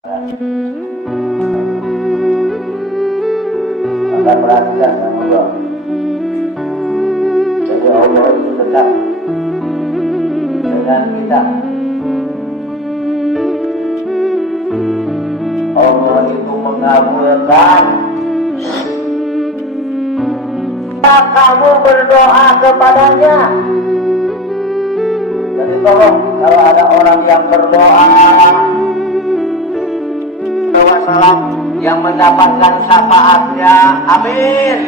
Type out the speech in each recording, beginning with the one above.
Maka perhatikan sama Allah. Jadi Allah itu dekat dengan kita. Allah itu mengabulkan kamu berdoa kepadanya. Jadi tolong kalau ada orang yang berdoa salam yang mendapatkan syafaatnya, amin.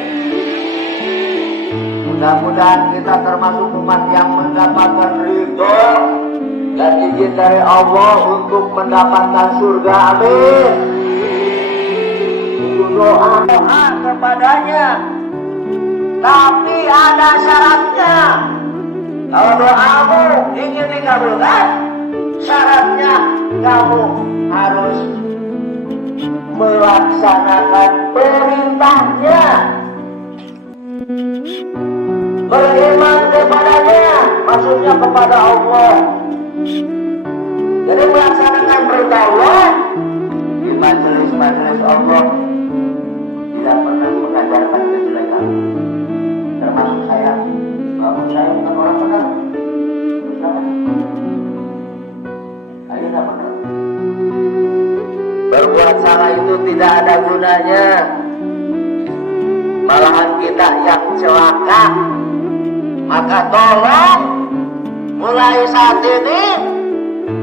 Mudah-mudahan kita termasuk umat yang mendapatkan ridho dan izin dari Allah untuk mendapatkan surga, amin. Itu doa kepadanya, tapi ada syaratnya. Kalau doamu ingin dikabulkan, syaratnya kamu harus melaksanakan perintahnya, beriman kepadanya, maksudnya kepada Allah. Jadi melaksanakan perintah Allah di majelis-majelis Allah tidak pernah mengajarkan kejelekan. Termasuk saya, walaupun saya bukan orang benar, saya tidak benar. Berbuat salah itu tidak ada gunanya, malahan kita yang celaka. Maka tolong mulai saat ini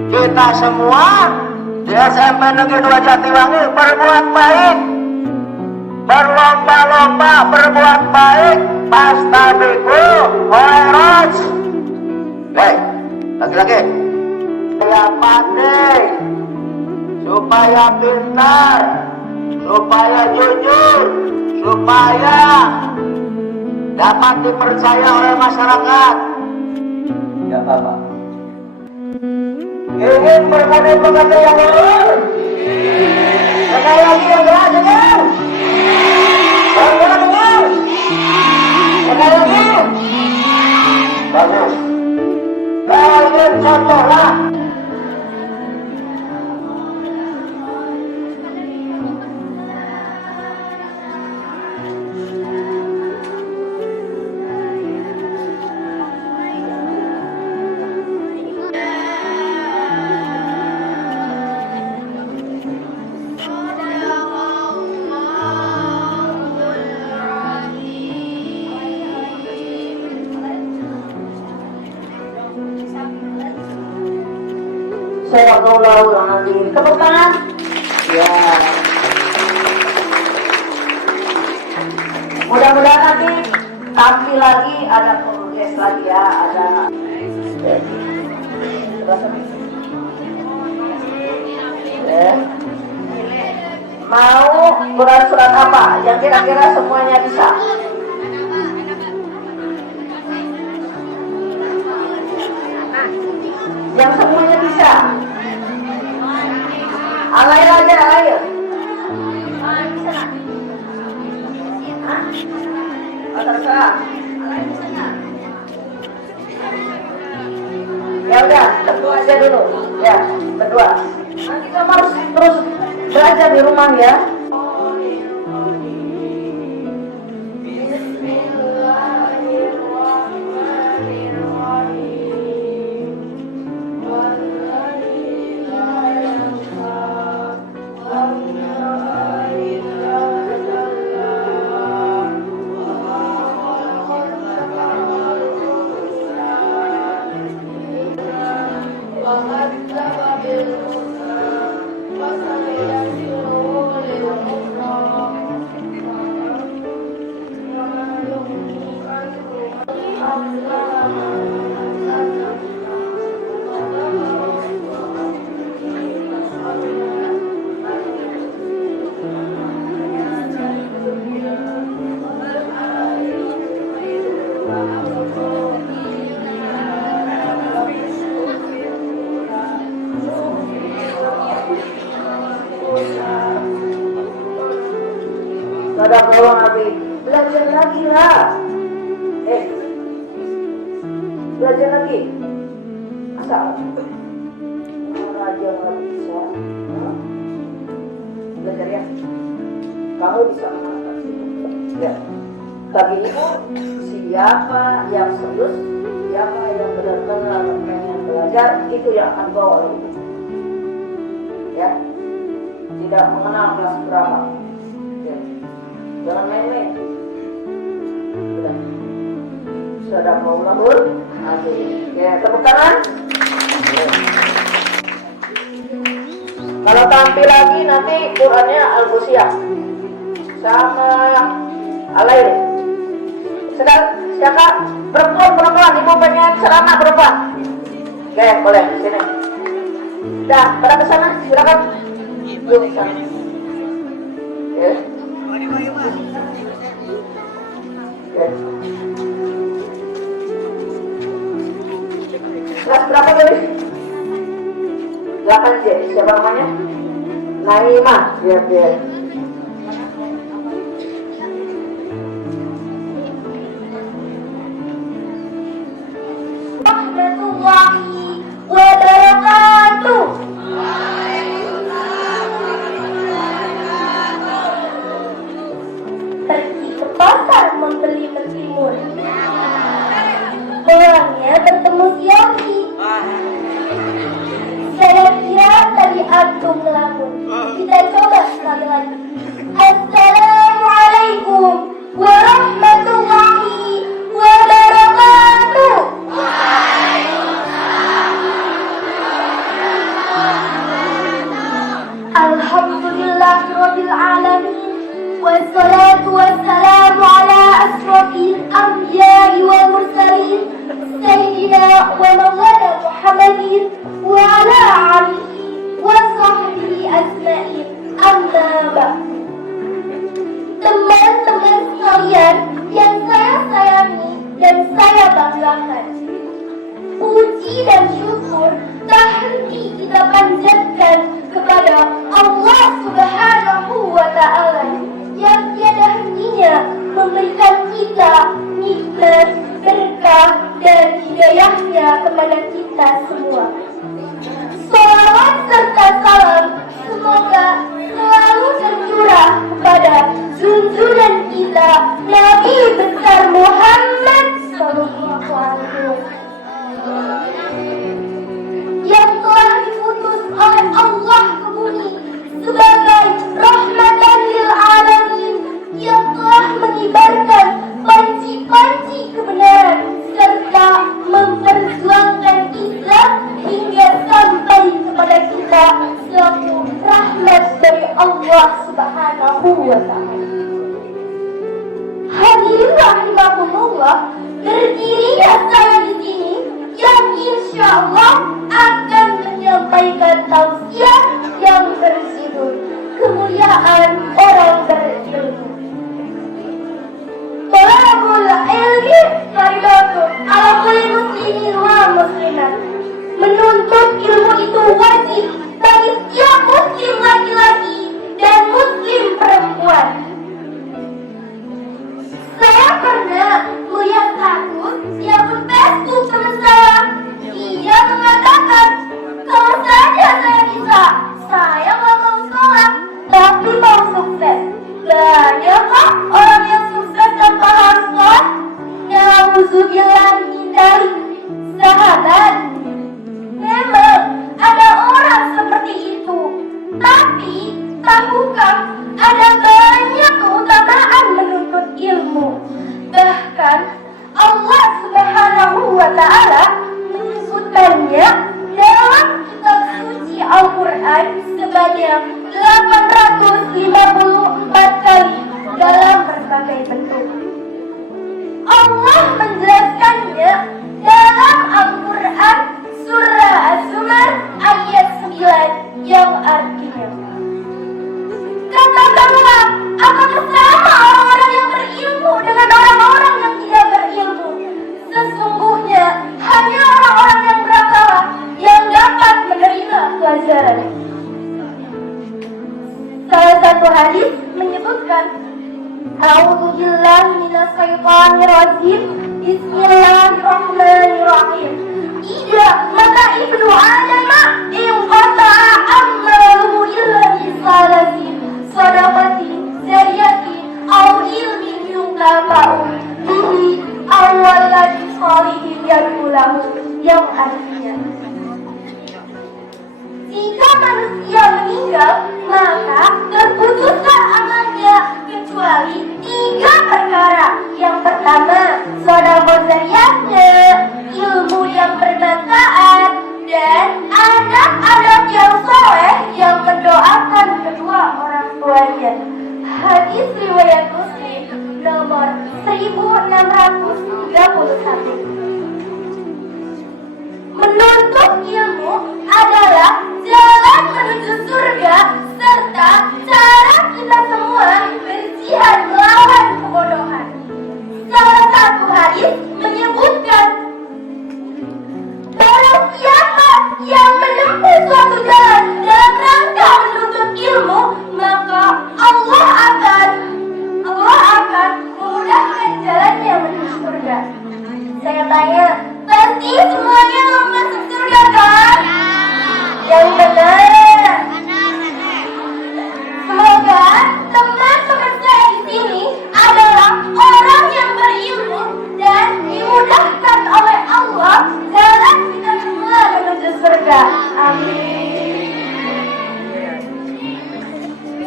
kita semua di SMP Negeri 2 Jatiwangi berbuat baik, berlomba-lomba berbuat baik. Fastabiqul khairat. Hei, lagi-lagi, saya pandai, supaya pintar, supaya jujur, supaya dapat dipercaya oleh masyarakat. Ya Bapak, ingin berkata-kata yang benar. Sekali lagi yang benar, dengar. Yang benar, dengar. Sekali lagi. Bagus. Kalian contohlah. Astagfirullahaladzim. Tepuk tangan. Ya. Mudah-mudahan nanti tampil lagi, ada progres lagi ya, ada. Mau surat-surat apa? Yang kira-kira semuanya bisa. Yang semuanya bisa. Alay aja, alay. Bisa nggak? Hah? Oh, terserah. Alay bisa nggak? Ya udah, berdua aja dulu. Ya, berdua. Nanti kamu harus terus belajar di rumah ya. Ada tolong Abi, belajar lagi lah. Belajar lagi. Asal. Raja nggak bisa. kamu bisa mengatasi. Ya. Tapi ibu, siapa yang serius, siapa yang benar-benar pengen belajar, itu yang akan bawa ibu. Ya, tidak mengenal kelas berapa. Ya. Jangan main-main. Sudah mau lembur. Ya, tepuk tangan. Kalau tampil lagi nanti Qurannya Al-Ghusyah sama Al-Lail. Siapa? Perempuan, ibu pengen ceramah perempuan. Oke, boleh, sini. Dah, pada ke sana, silakan. Yuk, sana. Oke. Oke. Kelas berapa tadi? 8C, siapa namanya? Naimah, ya. Warahmatullahi wabarakatuh. Pergi ke pasar membeli mentimun. Orangnya bertemu Xiaomi. Saya kira tadi antum ngelamun. Kita coba sekali lagi. Assalamualaikum warahmatullahi wabarakatuh. Alhamdulillahirabbil alamin. Wassalatu wassalamu ala asrofil anbiya'i wal mursalin Sayyidina wa maulana Muhammadin wa ala alihi wa sahbihi ajma'in. Amma ba'd. Teman-teman sekalian yang saya sayangi dan saya banggakan, puji dan syukur tak henti kita panjatkan kepada Allah Subhanahu wa Ta'ala yang tiada hentinya memberikan kita nikmat, berkah dan hidayahnya kepada kita semua. Salawat serta salam semoga selalu tercurah kepada junjungan kita Nabi besar Muhammad sallallahu alaihi wasallam yang telah diutus oleh Allah ke bumi sebagai rahmatan lil alamin, yang telah mengibarkan panci-panci kebenaran serta memperjuangkan Islam hingga sampai kepada kita selaku rahmat dari Allah Subhanahu wa Ta'ala. Hadirin rahimakumullah, berdirinya saya di sini yang insya Allah akan menyampaikan tausiah yang berjudul kemuliaan orang berilmu. Talabul ilmi fardhatun 'ala kulli muslimin wa muslimat. Menuntut ilmu itu wajib bagi setiap muslim laki-laki dan muslim perempuan. Saya pernah melihat status yang Facebook teman saya. Dia mengatakan, kalau saja saya bisa, saya nggak mau sekolah, tapi mau sukses. Banyak kok orang yang sukses tanpa harus sekolah. Na'udzubillah min dzalik. Sahabat, memang ada orang seperti itu. Tapi tahukah ada banyak keutamaan menuntut ilmu. Bahkan Allah Subhanahu wa Ta'ala menyebutkannya dalam kitab suci Al-Quran sebanyak 854 kali dalam berbagai bentuk. Allah menjelaskannya dalam Al-Quran surah Az-Zumar ayat 9 yang artinya, katakanlah, apakah sama orang-orang yang berilmu dengan orang-orang yang tidak berilmu? Sesungguhnya hanya orang-orang yang berakal yang dapat menerima pelajaran. Salah satu hadis menyebutkan, A'udzubillahi minasyaitonirrajim. Bismillahirrahmanirrahim. Idza mata ibnu Adam inqata'a amaluhu illa bi salatin sadaqatin 1631. Menuntut ilmu adalah jalan menuju surga serta cara kita semua berjihad melawan kebodohan. Salah satu hadis menyebutkan, barang siapa yang menempuh suatu jalan dalam rangka menuntut ilmu, maka Allah akan memudahkan jalannya menuju surga. Saya tanya, pasti semuanya mau masuk surga kan? Yang benar. Semoga teman-teman saya di sini adalah orang yang berilmu dan dimudahkan oleh Allah jalan kita semua menuju surga. Amin.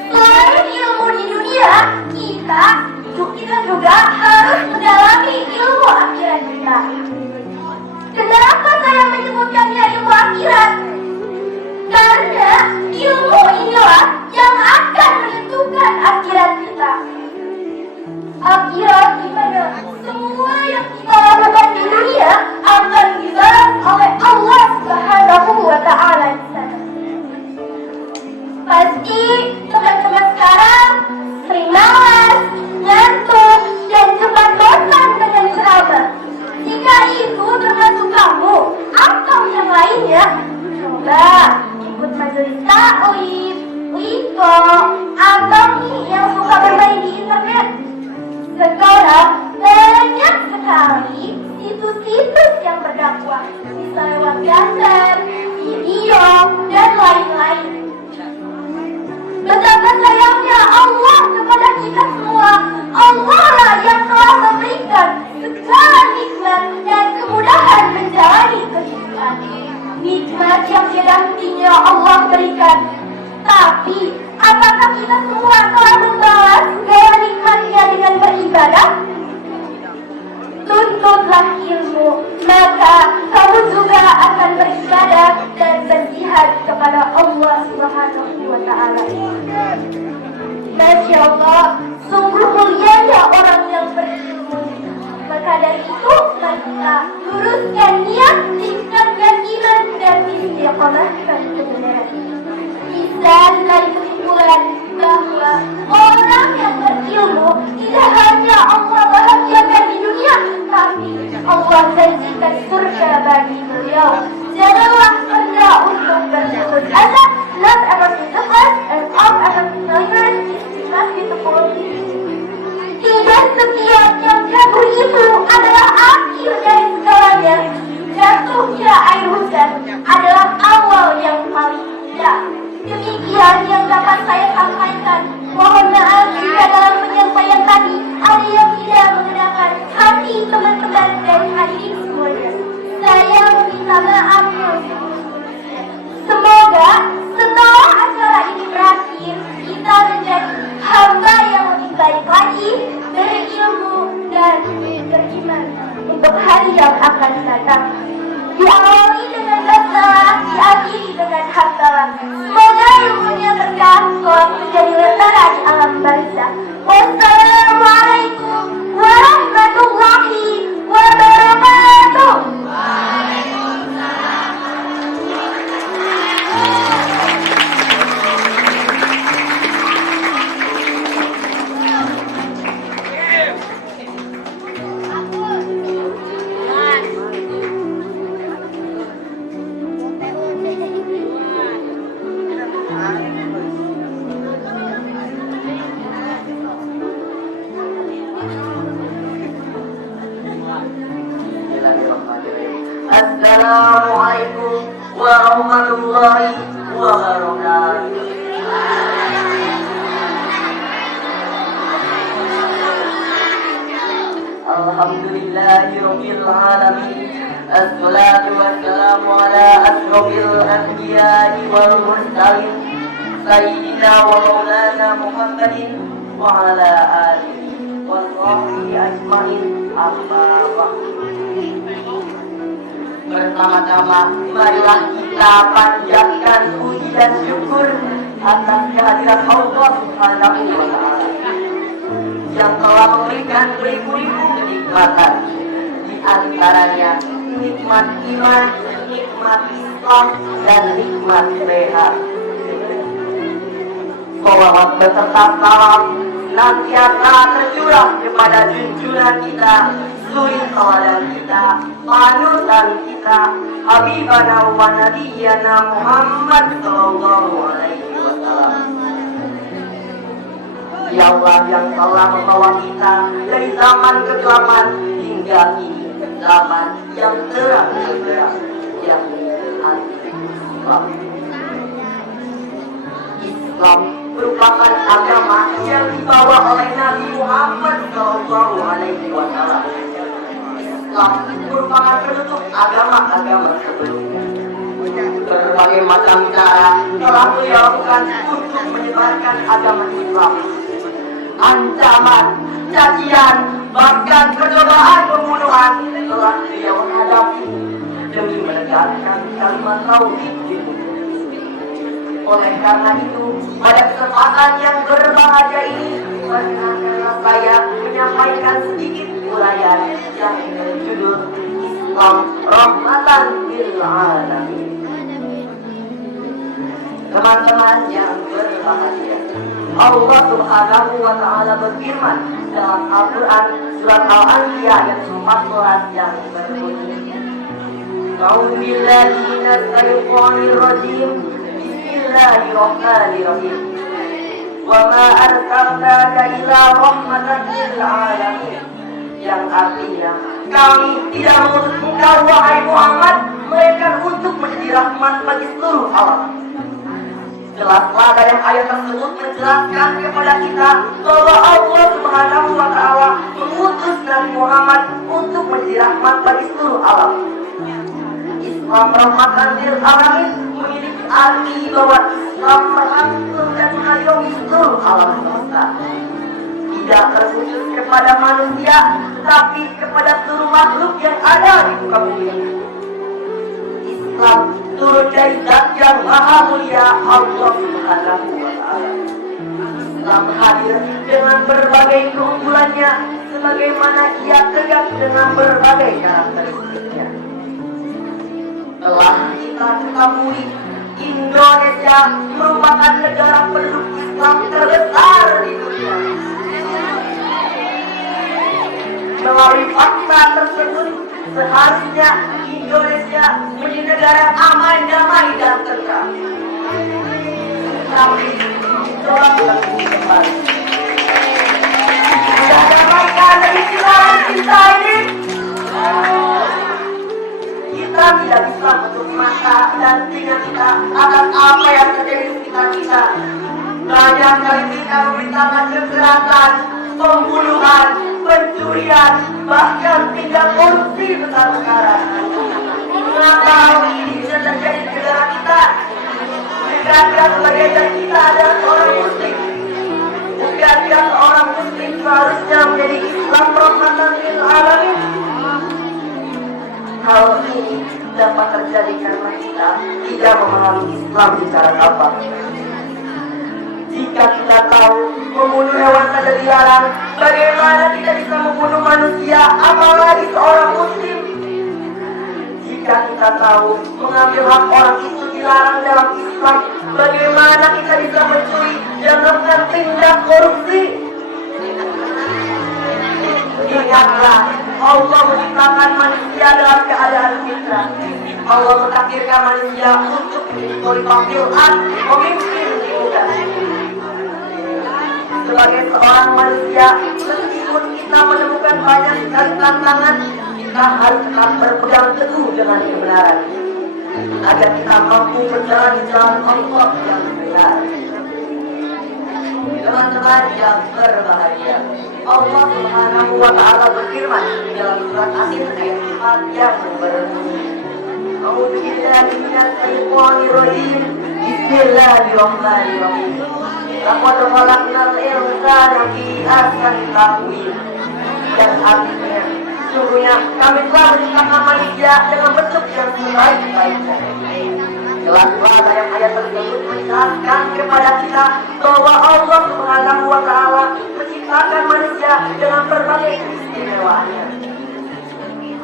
Selain ilmu di dunia, kita juga harus mendalami ilmu akhirat kita. Kenapa saya menyebutkannya ilmu akhirat? Karena ilmu inilah yang akan menentukan akhirat kita. Akhirat di mana semua yang kita lakukan di dunia akan dibalas oleh Allah Subhanahu wa Ta'ala di sana. Pasti teman-teman sekarang sering malas, ngantuk, dan cepat bosan dengan ceramah. Jika itu termasuk kamu atau yang lainnya, coba ikut majelis ta'lim, wiko, atau nih yang suka bermain di internet. Sekarang banyak sekali situs-situs yang berdakwah, bisa lewat gambar, video, dan lain-lain. Betapa sayangnya Allah kepada kita semua. Allah lah yang telah memberikan segala nikmat dan kemudahan menjalani kehidupan. Nikmat yang tidak Allah berikan. Tapi, apakah kita semua telah membalas segala nikmatnya dengan beribadah? Tuntutlah ilmu, maka kamu juga akan beribadah dan berjihad kepada Allah Subhanahu wa Ta'ala. Masya Allah, sungguh mulianya orang yang berilmu. Maka dari itu, kita luruskan niat, tingkatkan iman dan istiqomahkan kebenaran. Bisa dari kesimpulan bahwa orang yang berilmu tidak hanya Allah bahagiakan di dunia, tapi Allah janjikan surga bagi beliau. Janganlah rendah untuk berputus asa. Not ever be defeated and all ever be delivered. It must be the quality. Tidak setiap yang jatuh itu adalah akhir dari segalanya. Jatuhnya air hujan adalah awal yang paling indah. Demikian yang dapat saya sampaikan. Mohon maaf jika dalam penyampaian tadi ada yang tidak mengenakan hati teman-teman dan hadirin semuanya. Saya meminta maaf. Semoga setelah acara ini berakhir, kita menjadi hamba yang lebih baik lagi, berilmu dan beriman untuk hari yang akan datang. Diawali dengan basmalah, diakhiri dengan hamdalah. Semoga ilmunya berkah, kelak menjadi lentera di alam barzah. Wassalamualaikum warahmatullahi wabarakatuh. Assalamualaikum warahmatullahi wabarakatuh. Alhamdulillahirabbil alamin. Assalatu wassalamu ala asrofil anbiya'i wal mursalin sayyidina wa maulana Muhammadin wa ala alihi wa sahbihi ajmain. Amma ba'du. Pertama-tama, marilah kita panjatkan puji dan syukur atas kehadiran Allah Subhanahu wa Ta'ala. yang telah memberikan beribu-ribu kenikmatan, di antaranya nikmat iman, nikmat Islam, dan nikmat sehat. Salawat beserta salam senantiasa tercurah kepada junjungan kita, suri teladan kita, panutan kita, Habibana wa Nabiyyana Muhammad sallallahu alaihi wasallam. Ya Allah yang telah membawa kita dari zaman kegelapan hingga kini zaman yang terang benderang, yang Islam. Islam merupakan agama yang dibawa oleh Nabi Muhammad sallallahu alaihi wasallam. Islam merupakan penutup agama-agama sebelumnya. Berbagai macam cara telah beliau lakukan untuk menyebarkan agama Islam. Ancaman, cacian, bahkan percobaan pembunuhan telah beliau hadapi demi menegakkan kalimat tauhid di dunia. Oleh karena itu, pada kesempatan yang berbahagia ini, perkenankanlah saya menyampaikan sedikit uraian yang berjudul Islam Rahmatan lil Alamin. Teman-teman yang berbahagia, Allah Subhanahu wa Ta'ala berfirman dalam Al-Quran surat Al-Anbiya ayat 14 yang berbunyi, A'udzu billahi minasy syaithanir rajim. Bismillahirrahmanirrahim. Wa ma arsalnaka illa rahmatan lil alamin. Yang artinya, kami tidak mengutus engkau wahai Muhammad melainkan untuk menjadi rahmat bagi seluruh alam. Jelaslah dalam ayat tersebut menjelaskan kepada kita bahwa Allah Subhanahu wa Ta'ala mengutus Nabi Muhammad untuk menjadi rahmat bagi seluruh alam. Islam rahmatan lil alamin memiliki arti bahwa Islam merangkul dan mengayomi seluruh alam semesta, tidak terkhusus kepada manusia, tetapi kepada seluruh makhluk yang ada di muka bumi. Islam turun dari zat yang maha mulia, Allah Subhanahu wa Ta'ala. Islam hadir dengan berbagai keunggulannya, sebagaimana ia tegak dengan berbagai karakteristiknya. Telah kita ketahui, Indonesia merupakan negara penduduk Islam terbesar di dunia. Melalui fakta tersebut, seharusnya Indonesia menjadi negara aman, damai, dan tentram. Tapi telah kembali. Sudah damaikah negeri kita ini? Kita tidak bisa menutup mata dan telinga kita atas apa yang terjadi di sekitar kita. Banyak kali kita memberitakan kekerasan, pembunuhan, pencurian, bahkan tinggal korupsi besar-besaran. Mengapa hal ini bisa terjadi di negara kita? Bukankah sebagian kita adalah seorang muslim? Bukankah seorang muslim seharusnya menjadi Islam rahmatan lil alamin? Hal ini dapat terjadi karena kita tidak memahami Islam secara gampang. Jika kita tahu membunuh hewan saja dilarang, bagaimana kita bisa membunuh manusia, apalagi seorang muslim? Jika kita tahu mengambil hak orang itu dilarang dalam Islam, bagaimana kita bisa mencuri dan melakukan tindak korupsi? Ingatlah, Allah menciptakan manusia dalam keadaan fitrah. Allah mentakdirkan manusia untuk menjadi khalifah fil ardh, pemimpin di muka. Sebagai seorang manusia, meskipun kita menemukan banyak sekali tantangan, kita harus tetap berpegang teguh dengan kebenaran, agar kita mampu berjalan di jalan Allah yang benar. Teman-teman yang berbahagia, Allah Subhanahu wa Ta'ala berfirman dalam surat Yasin ayat 4 yang berbunyi, A'udzu billahi minasy syaithanir rajim. Bismillahirrahmanirrahim. Laqad khalaqnal insana fi ahsani taqwim. Dan artinya, sesungguhnya kami telah menciptakan manusia dengan bentuk yang sebaik-baiknya. Jelaslah dalam ayat tersebut menjelaskan kepada kita bahwa Allah Subhanahu wa Ta'ala menciptakan manusia dengan berbagai keistimewaannya.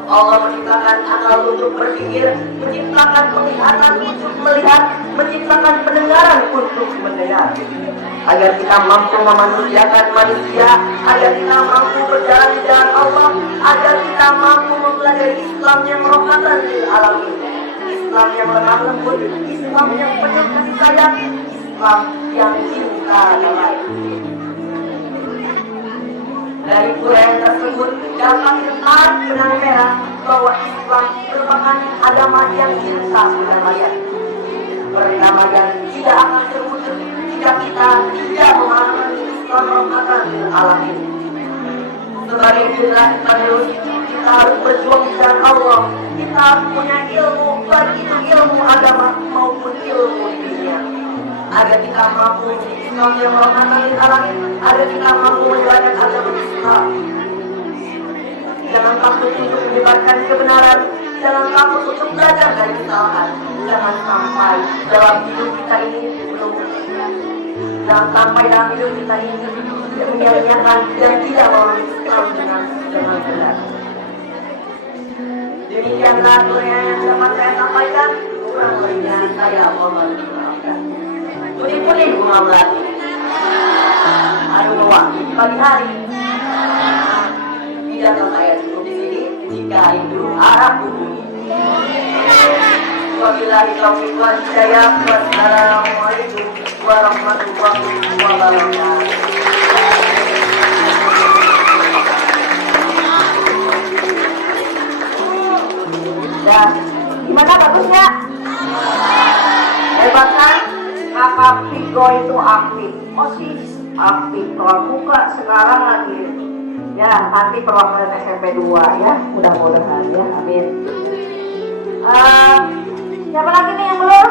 Allah menciptakan akal untuk berpikir, menciptakan penglihatan untuk melihat, menciptakan pendengaran untuk mendengar. Agar kita mampu memanusiakan manusia, agar kita mampu berjalan di jalan Allah, agar kita mampu mempelajari Islam yang rahmatan lil alamin, Islam yang lemah lembut, Islam yang penuh kasih sayang, Islam yang cinta damai. Dari Quran tersebut dapat ditarik benang merah bahwa Islam merupakan agama yang cinta perdamaian. Perdamaian tidak akan terwujud jika kita tidak memahami Islam rahmatan lil alamin. Sebagai generasi penerus, kita harus berjuang di jalan Allah. Kita harus punya ilmu, baik itu ilmu agama maupun ilmu dunia, agar kita mampu Islam yang rahmatan lil alamin, agar kita mampu menjalankan agama Islam. Jangan takut untuk menyebarkan kebenaran, jangan takut untuk belajar dari kesalahan. Jangan sampai dalam hidup kita ini belum, jangan sampai dalam hidup kita ini menyia-nyiakan dan tidak memahami Islam dengan benar. Demikianlah Quran yang dapat saya sampaikan. Kurang lebihnya saya mohon maafkan. Putih-putih bunga melati, ayo mewangi pagi hari. Tidaklah saya cukup di sini jika rindu harap hubungi. Wabillahi taufiq wal hidayah. Wassalamualaikum warahmatullahi wabarakatuh. Ya, gimana bagusnya? Hebat kan? Kakak Pigo itu aktif, OSIS aktif, soal buka sekarang lagi. Ya, nanti perwakilan SMP 2 ya, mudah-mudahan ya, amin. Siapa lagi nih yang belum?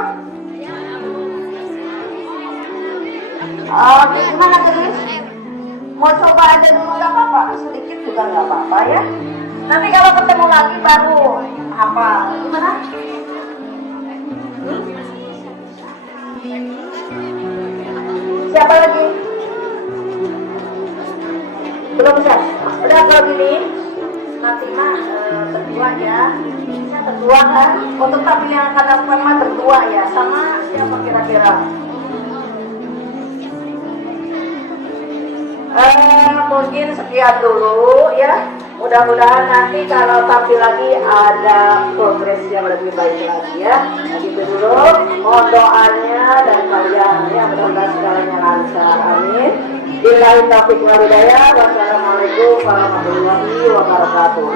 Gimana Gelis? Mau coba aja dulu nggak apa-apa, sedikit juga nggak apa-apa ya. Nanti kalau ketemu lagi baru apa? Gimana? Siapa lagi? Belum bisa. Udah kalau gini, nanti mah berdua ya. Bisa berdua kan? Untuk tampil yang akan lakukan mah berdua ya. Sama siapa kira-kira? Mungkin sekian dulu ya. Mudah-mudahan nanti kalau tampil lagi ada progres yang lebih baik lagi ya. Begitu dulu. Mohon doanya dari kalian ya, mudah-mudahan segalanya lancar. Amin. Billahi taufiq wal hidayah. Wassalamualaikum warahmatullahi wabarakatuh.